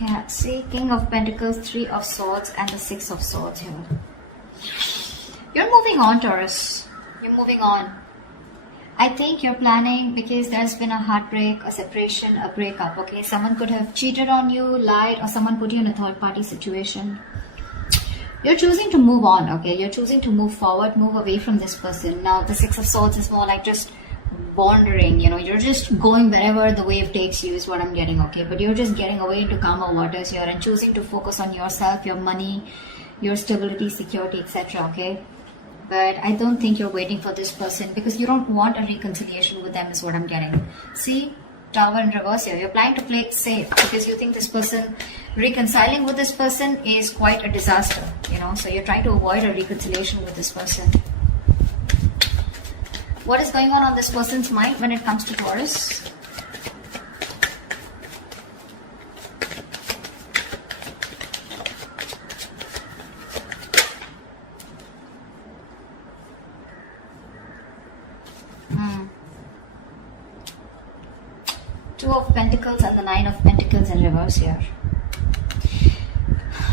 Yeah, see, King of Pentacles, Three of Swords, and the Six of Swords here. You're moving on, Taurus. You're moving on. I think you're planning, because there's been a heartbreak, a separation, a breakup, okay? Someone could have cheated on you, lied, or someone put you in a third-party situation. You're choosing to move on, okay? You're choosing to move forward, move away from this person. Now, the Six of Swords is more like just wandering, you're just going wherever the wave takes you is what I'm getting, okay? But you're just getting away into calmer waters here and choosing to focus on yourself, your money, your stability, security, etc., okay? But I don't think you're waiting for this person because you don't want a reconciliation with them is what I'm getting. See, Tower in reverse here. You're planning to play it safe because you think this person, reconciling with this person is quite a disaster, so you're trying to avoid a reconciliation with this person. What is going on this person's mind when it comes to Taurus? Two of Pentacles and the Nine of Pentacles in reverse here.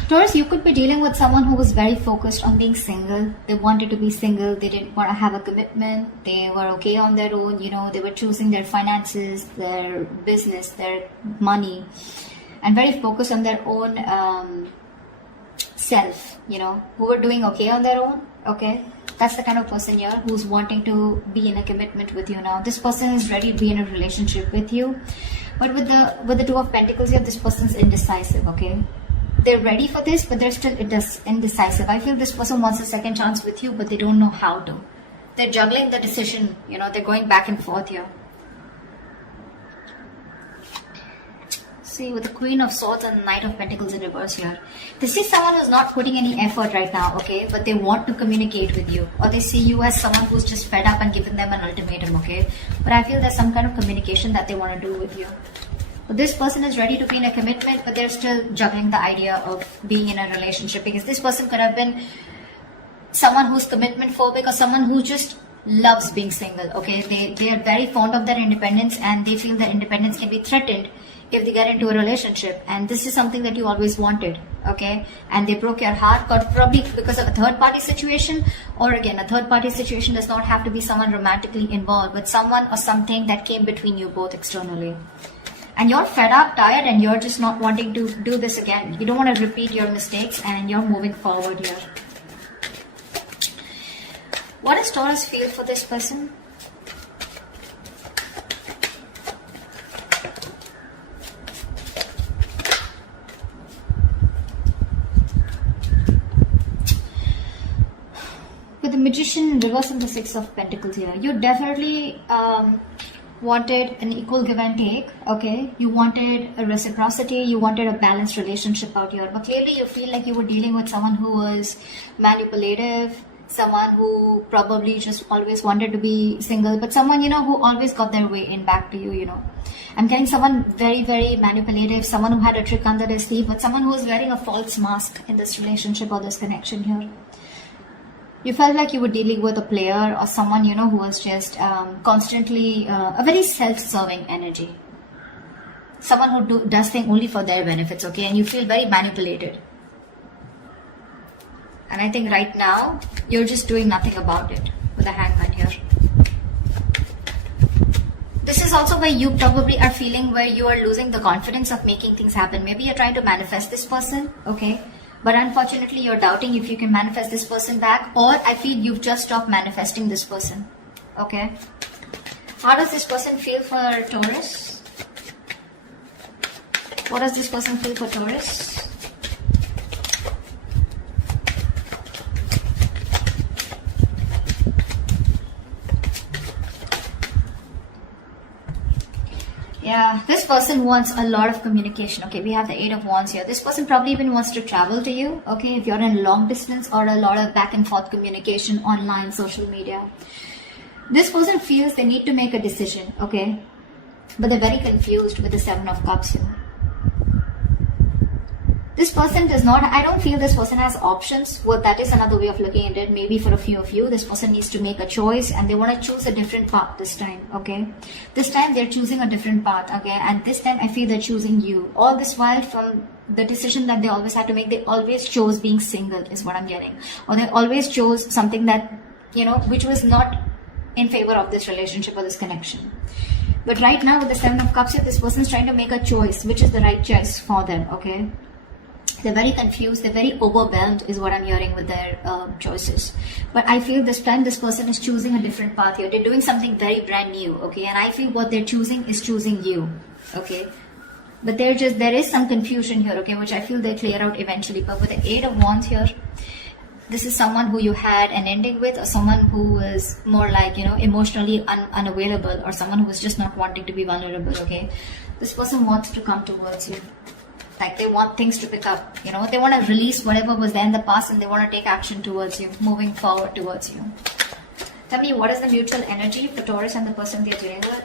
Taurus, you could be dealing with someone who was very focused on being single. They wanted to be single. They didn't want to have a commitment. They were okay on their own. They were choosing their finances, their business, their money, and very focused on their own self, who were doing okay on their own. Okay, that's the kind of person here who's wanting to be in a commitment with you now. This person is ready to be in a relationship with you, but with the Two of Pentacles here, this person's indecisive. Okay, they're ready for this, but they're still indecisive. I feel this person wants a second chance with you, but they don't know how to. They're juggling the decision. They're going back and forth here. See, with the Queen of Swords and the Knight of Pentacles in reverse here. This is someone who's not putting any effort right now, okay? But they want to communicate with you. Or they see you as someone who's just fed up and given them an ultimatum, okay? But I feel there's some kind of communication that they want to do with you. But this person is ready to be in a commitment, but they're still juggling the idea of being in a relationship. Because this person could have been someone who's commitment phobic or someone who just loves being single, okay? They are very fond of their independence and they feel their independence can be threatened if they get into a relationship, and this is something that you always wanted, okay? And they broke your heart, probably because of a third-party situation, or again, a third-party situation does not have to be someone romantically involved, but someone or something that came between you both externally. And you're fed up, tired, and you're just not wanting to do this again. You don't want to repeat your mistakes, and you're moving forward here. What does Taurus feel for this person? With the Magician in reverse and the Six of Pentacles here, you definitely wanted an equal give and take, okay? You wanted a reciprocity, you wanted a balanced relationship out here, but clearly you feel like you were dealing with someone who was manipulative, someone who probably just always wanted to be single, but someone, who always got their way in back to you, I'm getting someone very, very manipulative, someone who had a trick under their sleeve, but someone who was wearing a false mask in this relationship or this connection here. You felt like you were dealing with a player or someone, who was just constantly a very self-serving energy. Someone who does things only for their benefits, okay? And you feel very manipulated. And I think right now, you're just doing nothing about it with the Hangman here. This is also where you probably are feeling where you are losing the confidence of making things happen. Maybe you're trying to manifest this person, okay? But unfortunately, you're doubting if you can manifest this person back, or I feel you've just stopped manifesting this person, okay? How does this person feel for Taurus? What does this person feel for Taurus? Yeah, this person wants a lot of communication. Okay, we have the Eight of Wands here. This person probably even wants to travel to you. Okay, if you're in long distance, or a lot of back and forth communication online, social media. This person feels they need to make a decision. Okay, but they're very confused with the Seven of Cups here. This person does not, I don't feel this person has options. Well, that is another way of looking at it. Maybe for a few of you, this person needs to make a choice and they want to choose a different path this time, okay? This time they're choosing a different path, okay? And this time I feel they're choosing you. All this while, from the decision that they always had to make, they always chose being single is what I'm getting. Or they always chose something that, you know, which was not in favor of this relationship or this connection. But right now with the Seven of Cups here, this person is trying to make a choice, which is the right choice for them, okay? They're very confused, they're very overwhelmed is what I'm hearing with their choices. But I feel this time this person is choosing a different path here. They're doing something very brand new, okay? And I feel what they're choosing is choosing you, okay? But there is some confusion here, okay? Which I feel they'll clear out eventually. But with the Eight of Wands here, this is someone who you had an ending with, or someone who is more like, you know, emotionally unavailable, or someone who is just not wanting to be vulnerable, okay? This person wants to come towards you. Like they want things to pick up, you know, they want to release whatever was there in the past and they want to take action towards you, moving forward towards you. Tell me, what is the mutual energy for Taurus and the person they're dealing with?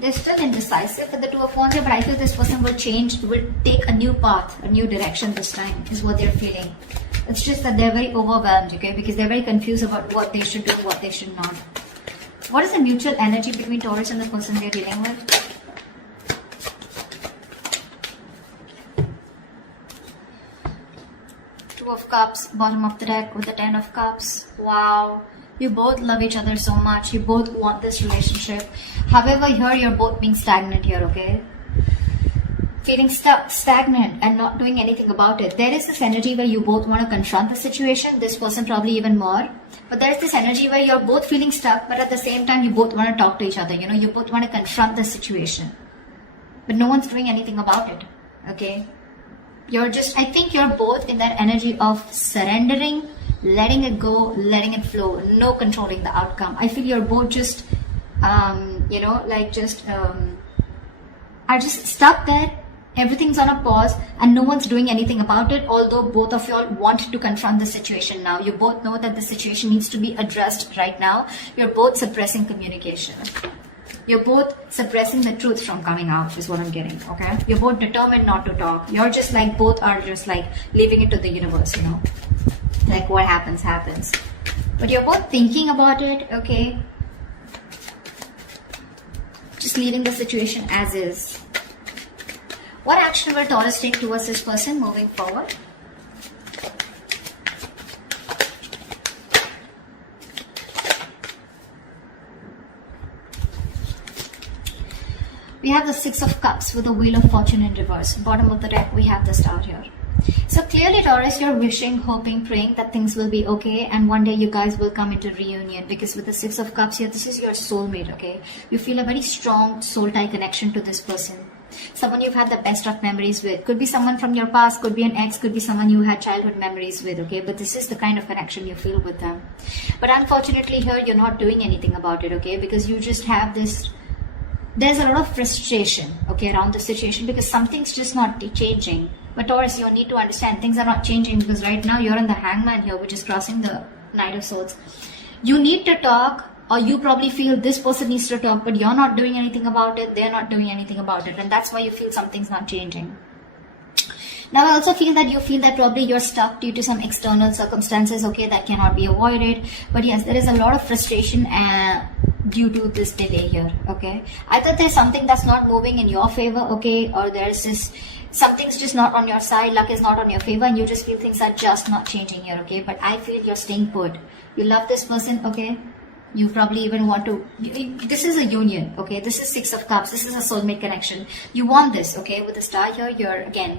They're still indecisive with the Two of Wands here, but I feel this person will change, will take a new path, a new direction this time, is what they're feeling. It's just that they're very overwhelmed, okay, because they're very confused about what they should do, what they should not. What is the mutual energy between Taurus and the person they're dealing with? Two of Cups, bottom of the deck with the Ten of Cups. Wow. You both love each other so much. You both want this relationship. However, here you're both being stagnant here, okay? Feeling stuck, stagnant and not doing anything about it. There is this energy where you both want to confront the situation. This person probably even more. But there's this energy where you're both feeling stuck, but at the same time you both want to talk to each other. You know, you both want to confront the situation. But no one's doing anything about it, okay? You're just, I think you're both in that energy of surrendering, letting it go, letting it flow, no controlling the outcome. I feel you're both just, you know, like just, are just stuck there. Everything's on a pause and no one's doing anything about it, although both of y'all want to confront the situation now. You both know that the situation needs to be addressed right now. You're both suppressing communication. You're both suppressing the truth from coming out is what I'm getting, okay? You're both determined not to talk. You're just like, both are just like leaving it to the universe, you know? Like what happens, happens. But you're both thinking about it, okay? Just leaving the situation as is. What action will Taurus take towards this person moving forward? We have the Six of Cups with the Wheel of Fortune in reverse. Bottom of the deck, we have the Star here. So clearly, Taurus, you're wishing, hoping, praying that things will be okay and one day you guys will come into reunion, because with the Six of Cups here, this is your soulmate, okay? You feel a very strong soul tie connection to this person. Someone you've had the best of memories with. Could be someone from your past, could be an ex, could be someone you had childhood memories with, okay? But this is the kind of connection you feel with them. But unfortunately here, you're not doing anything about it, okay? Because you just have this, there's a lot of frustration, okay, around the situation because something's just not changing. But Taurus, you need to understand things are not changing because right now you're in the Hangman here, which is crossing the Knight of Swords. You need to talk, or you probably feel this person needs to talk, but you're not doing anything about it, they're not doing anything about it, and that's why you feel something's not changing. Now I also feel that you feel that probably you're stuck due to some external circumstances, okay, that cannot be avoided. But yes, there is a lot of frustration due to this delay here, okay? Either there's something that's not moving in your favor, okay, or there's this, something's just not on your side, luck is not on your favor, and you just feel things are just not changing here, okay? But I feel you're staying put. You love this person, okay? You probably even want to, this is a union, okay? This is Six of Cups. This is a soulmate connection. You want this, okay? With the Star here, you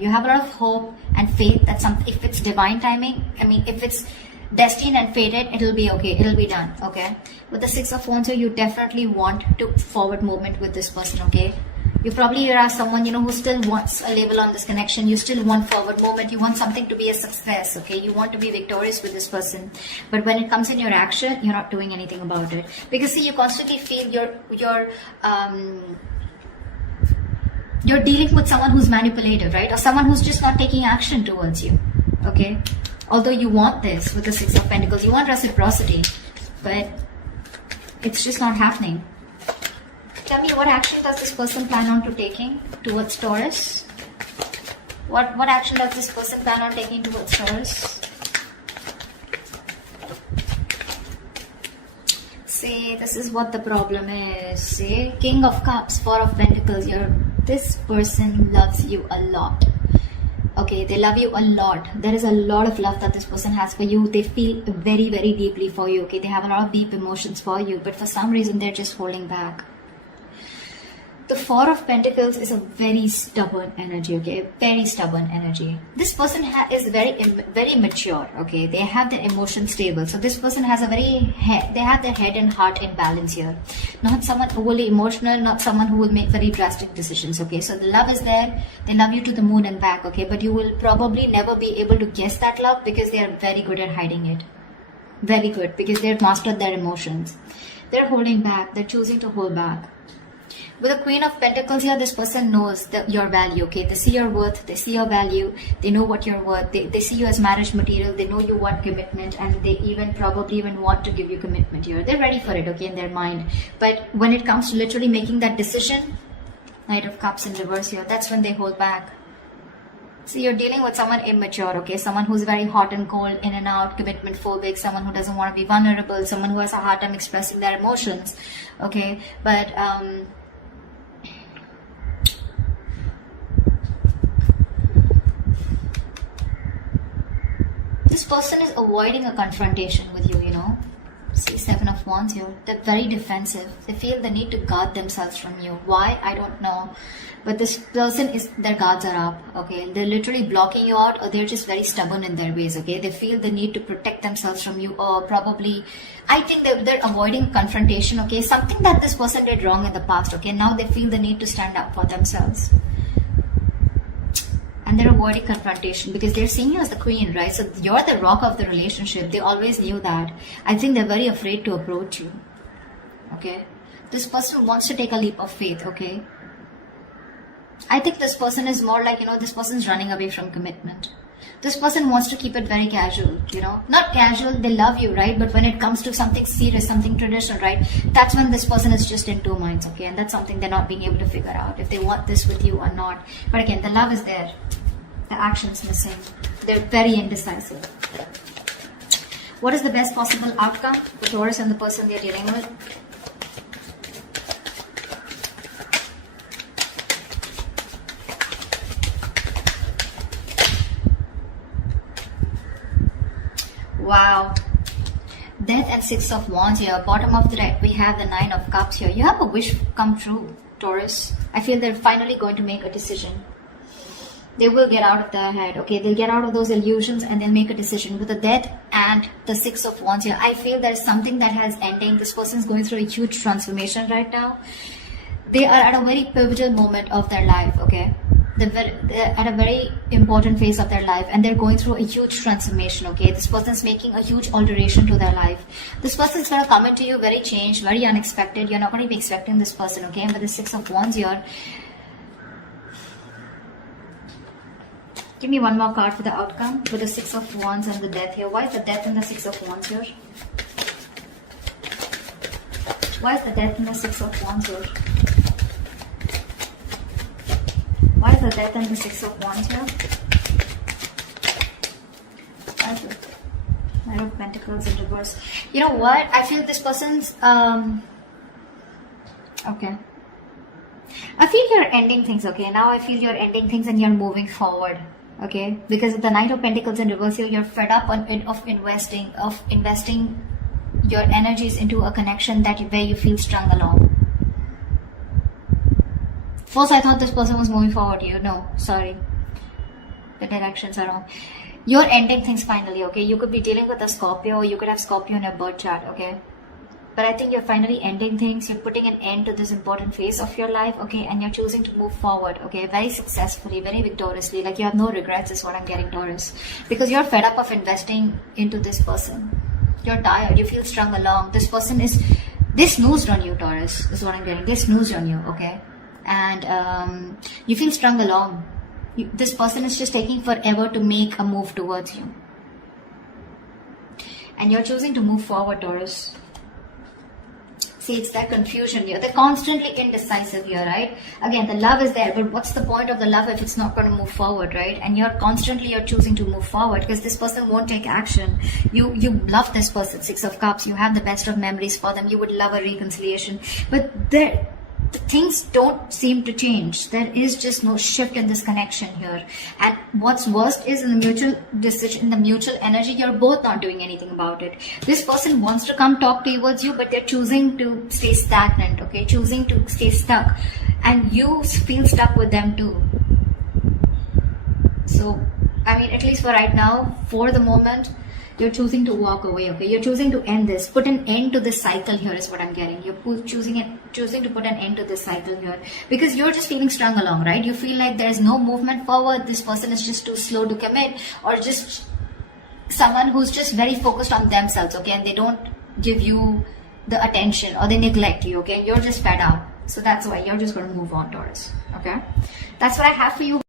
have a lot of hope and faith that if it's divine timing, I mean, if it's destined and fated, it'll be okay. It'll be done, okay? With the Six of Wands here, you definitely want to forward movement with this person, okay? You probably are someone, you know, who still wants a label on this connection. You still want forward movement. You want something to be a success, okay? You want to be victorious with this person. But when it comes in your action, you're not doing anything about it. Because see, you constantly feel you're dealing with someone who's manipulative, right? Or someone who's just not taking action towards you, okay? Although you want this with the Six of Pentacles, you want reciprocity, but it's just not happening. tell me, what action does this person plan on to taking towards Taurus? What action does this person plan on taking towards Taurus? See, this is what the problem is. See, King of Cups, Four of Pentacles. This person loves you a lot. Okay, they love you a lot. There is a lot of love that this person has for you. They feel very, very deeply for you. Okay, they have a lot of deep emotions for you, but for some reason they're just holding back. The Four of Pentacles is a very stubborn energy, okay? Very stubborn energy. This person is very mature, okay? They have their emotions stable. So this person has they have their head and heart in balance here. Not someone overly emotional, not someone who will make very drastic decisions, okay? So the love is there. They love you to the moon and back, okay? But you will probably never be able to guess that love because they are very good at hiding it. Very good, because they've mastered their emotions. They're holding back. They're choosing to hold back. With the Queen of Pentacles here, this person knows your value, okay? They see your worth, they see your value, they know what you're worth, they see you as marriage material, they know you want commitment, and they probably want to give you commitment here. They're ready for it, okay, in their mind. But when it comes to literally making that decision, Knight of Cups in reverse here, that's when they hold back. So you're dealing with someone immature, okay? Someone who's very hot and cold, in and out, commitment phobic, someone who doesn't want to be vulnerable, someone who has a hard time expressing their emotions, okay? But, this person is avoiding a confrontation with you, you know. See, Seven of Wands here. They're very defensive. They feel the need to guard themselves from you. Why? I don't know. But this person their guards are up, okay? They're literally blocking you out, or they're just very stubborn in their ways, okay? They feel the need to protect themselves from you, or probably, I think they're avoiding confrontation, okay? Something that this person did wrong in the past, okay? Now they feel the need to stand up for themselves. And they're avoiding confrontation because they're seeing you as the queen, right? So you're the rock of the relationship. They always knew that. I think they're very afraid to approach you, okay? This person wants to take a leap of faith, okay? I think this person is more like, you know, this person's running away from commitment. This person wants to keep it very casual, you know? Not casual, they love you, right? But when it comes to something serious, something traditional, right? That's when this person is just in two minds, okay? And that's something they're not being able to figure out, if they want this with you or not. But again, the love is there. The action's missing. They're very indecisive. What is the best possible outcome for Taurus and the person they're dealing with? Wow. Death and Six of Wands here. Bottom of the deck, we have the Nine of Cups here. You have a wish come true, Taurus. I feel they're finally going to make a decision. They will get out of their head, okay? They'll get out of those illusions and they'll make a decision. With the Death and the Six of Wands here, I feel there's something that has ending. This person's going through a huge transformation right now. They are at a very pivotal moment of their life, okay? They're at a very important phase of their life and they're going through a huge transformation, okay? This person's making a huge alteration to their life. This person's going to come into you very changed, very unexpected. You're not going to be expecting this person, okay? And with the Six of Wands here, give me one more card for the outcome with the Six of Wands and the Death here. Why is the Death and the Six of Wands here? Why is the Death and the Six of Wands here? Why is the Death and the Six of Wands here? Why is the Knight of Pentacles in reverse? You know what? I feel this person's okay. I feel you're ending things, okay? Now I feel you're ending things and you're moving forward. Okay, because of the Knight of Pentacles in reverse here, you're fed up of investing your energies into a connection where you feel strung along. First, I thought this person was moving forward here. No, sorry, the directions are wrong. You're ending things finally. Okay, you could be dealing with a Scorpio, or you could have Scorpio in your birth chart. Okay. But I think you're finally ending things. You're putting an end to this important phase of your life, okay? And you're choosing to move forward, okay? Very successfully, very victoriously. Like you have no regrets is what I'm getting, Taurus. Because you're fed up of investing into this person. You're tired. You feel strung along. This person they snoozed on you, Taurus, is what I'm getting. They snoozed on you, okay? And you feel strung along. This person is just taking forever to make a move towards you. And you're choosing to move forward, Taurus. See, it's that confusion here. They're constantly indecisive here, right? Again, the love is there, but what's the point of the love if it's not going to move forward, right? And you're choosing to move forward because this person won't take action. You love this person, Six of Cups. You have the best of memories for them. You would love a reconciliation, but things don't seem to change. There is just no shift in this connection here. And what's worst is in the mutual decision, in the mutual energy, you're both not doing anything about it. This person wants to come talk towards you, but they're choosing to stay stagnant, okay? Choosing to stay stuck. And you feel stuck with them too. So, I mean, at least for right now, for the moment, you're choosing to walk away, okay? You're choosing to end this. Put an end to this cycle here is what I'm getting. You're choosing to put an end to this cycle here. Because you're just feeling strung along, right? You feel like there's no movement forward. This person is just too slow to commit. Or just someone who's just very focused on themselves, okay? And they don't give you the attention or they neglect you, okay? You're just fed up. So that's why you're just going to move on, Taurus, okay? That's what I have for you.